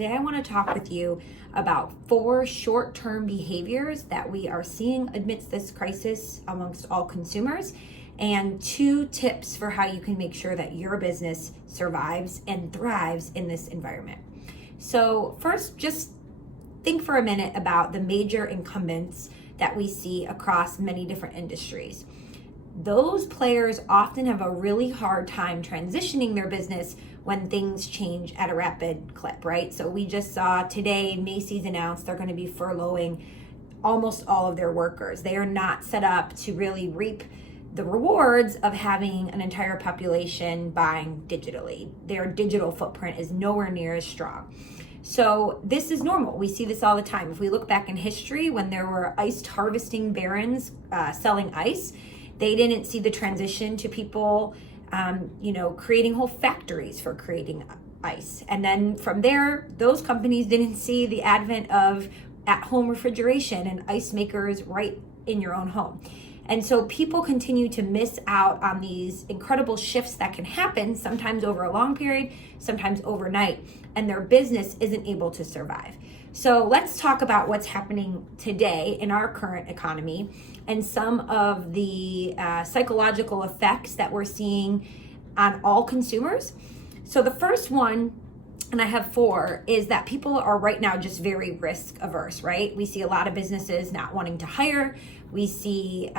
Today, I want to talk with you about 4 short-term behaviors that we are seeing amidst this crisis amongst all consumers, and 2 tips for how you can make sure that your business survives and thrives in this environment. So first, just think for a minute about the major incumbents that we see across many different industries. Those players often have a really hard time transitioning their business when things change at a rapid clip, right? So we just saw today Macy's announced they're going to be furloughing almost all of their workers. They are not set up to really reap the rewards of having an entire population buying digitally. Their digital footprint is nowhere near as strong. So this is normal. We see this all the time. If we look back in history, when there were ice harvesting barons selling ice, they didn't see the transition to people creating whole factories for creating ice. And then from there, those companies didn't see the advent of at-home refrigeration and ice makers right in your own home. And so people continue to miss out on these incredible shifts that can happen, sometimes over a long period, sometimes overnight, and their business isn't able to survive. So let's talk about what's happening today in our current economy and some of the psychological effects that we're seeing on all consumers. So the first one, and I have 4, is that people are right now just very risk averse, right? We see a lot of businesses not wanting to hire. We see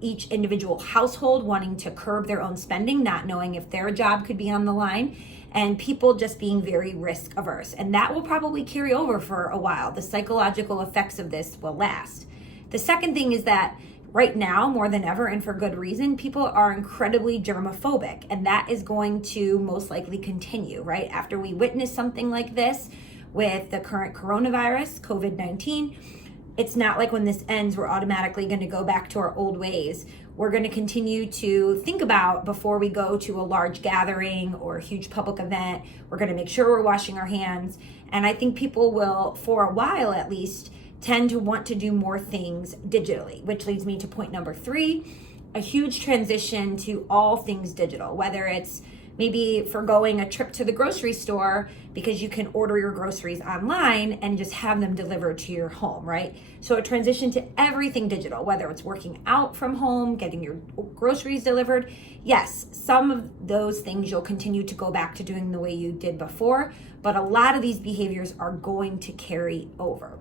each individual household wanting to curb their own spending, not knowing if their job could be on the line, and people just being very risk averse. And that will probably carry over for a while. The psychological effects of this will last. The second thing is that right now, more than ever, and for good reason, people are incredibly germophobic, and that is going to most likely continue, right? After we witness something like this with the current coronavirus, COVID-19, it's not like when this ends, we're automatically going to go back to our old ways. We're going to continue to think about, before we go to a large gathering or a huge public event, we're going to make sure we're washing our hands. And I think people will, for a while at least, tend to want to do more things digitally, which leads me to point number 3, a huge transition to all things digital, whether it's maybe forgoing a trip to the grocery store because you can order your groceries online and just have them delivered to your home, right? So a transition to everything digital, whether it's working out from home, getting your groceries delivered. Yes, some of those things you'll continue to go back to doing the way you did before, but a lot of these behaviors are going to carry over.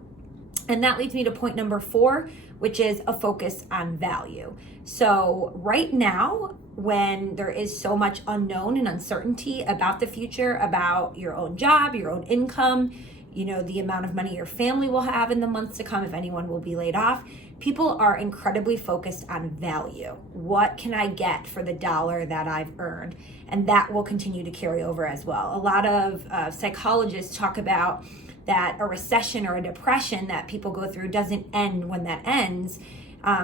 And that leads me to point number 4, which is a focus on value. So right now, when there is so much unknown and uncertainty about the future, about your own job, your own income, the amount of money your family will have in the months to come, if anyone will be laid off, people are incredibly focused on value. What can I get for the dollar that I've earned? And that will continue to carry over as well. A lot of psychologists talk about that a recession or a depression that people go through doesn't end when that ends.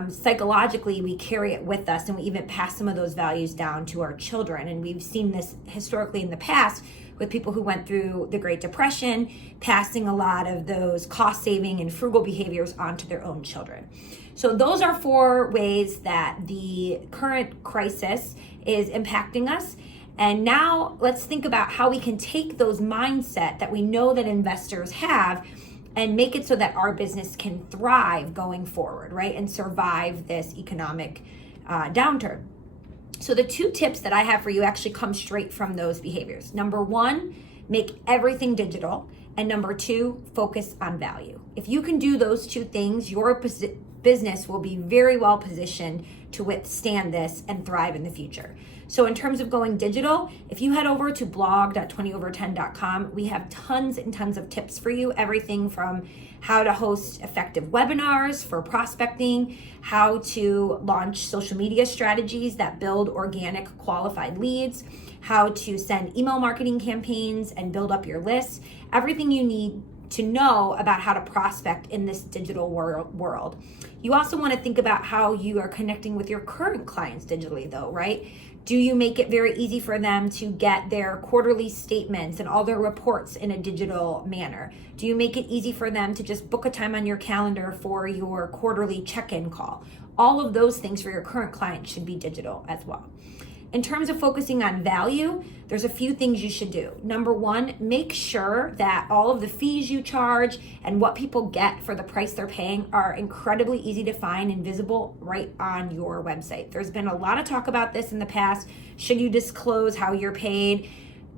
Psychologically, we carry it with us, and we even pass some of those values down to our children. And we've seen this historically in the past with people who went through the Great Depression, passing a lot of those cost-saving and frugal behaviors onto their own children. So those are 4 ways that the current crisis is impacting us. And now let's think about how we can take those mindset that we know that investors have and make it so that our business can thrive going forward, right? And survive this economic downturn. So the 2 tips that I have for you actually come straight from those behaviors. Number 1, make everything digital. And number 2, focus on value. If you can do those 2 things, your business will be very well positioned to withstand this and thrive in the future. So in terms of going digital, if you head over to blog.20over10.com, we have tons and tons of tips for you. Everything from how to host effective webinars for prospecting, how to launch social media strategies that build organic qualified leads, how to send email marketing campaigns and build up your lists, everything you need to know about how to prospect in this digital world. You also want to think about how you are connecting with your current clients digitally though, right? Do you make it very easy for them to get their quarterly statements and all their reports in a digital manner? Do you make it easy for them to just book a time on your calendar for your quarterly check-in call? All of those things for your current clients should be digital as well. in terms of focusing on value, there's a few things you should do. Number one, make sure that all of the fees you charge and what people get for the price they're paying are incredibly easy to find and visible right on your website. There's been a lot of talk about this in the past. Should you disclose how you're paid,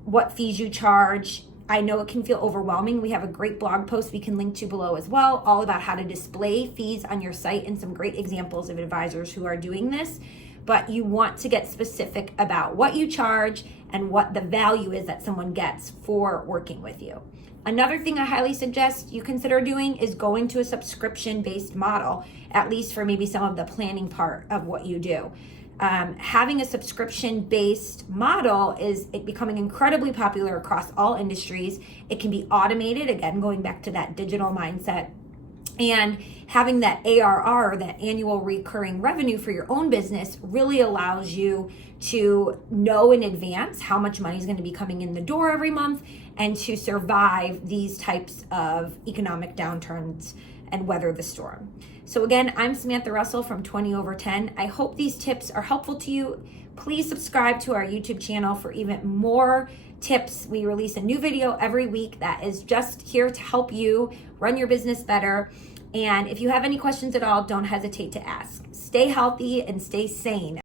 what fees you charge? I know it can feel overwhelming. We have a great blog post we can link to below as well, all about how to display fees on your site and some great examples of advisors who are doing this. But you want to get specific about what you charge and what the value is that someone gets for working with you. Another thing I highly suggest you consider doing is going to a subscription-based model, at least for maybe some of the planning part of what you do. Having a subscription-based model is becoming incredibly popular across all industries. It can be automated, again, going back to that digital mindset. And having that ARR, that annual recurring revenue for your own business, really allows you to know in advance how much money is going to be coming in the door every month and to survive these types of economic downturns and weather the storm. So again, I'm Samantha Russell from 20 Over 10. I hope these tips are helpful to you. Please subscribe to our YouTube channel for even more tips. We release a new video every week that is just here to help you run your business better. And if you have any questions at all, don't hesitate to ask. Stay healthy and stay sane.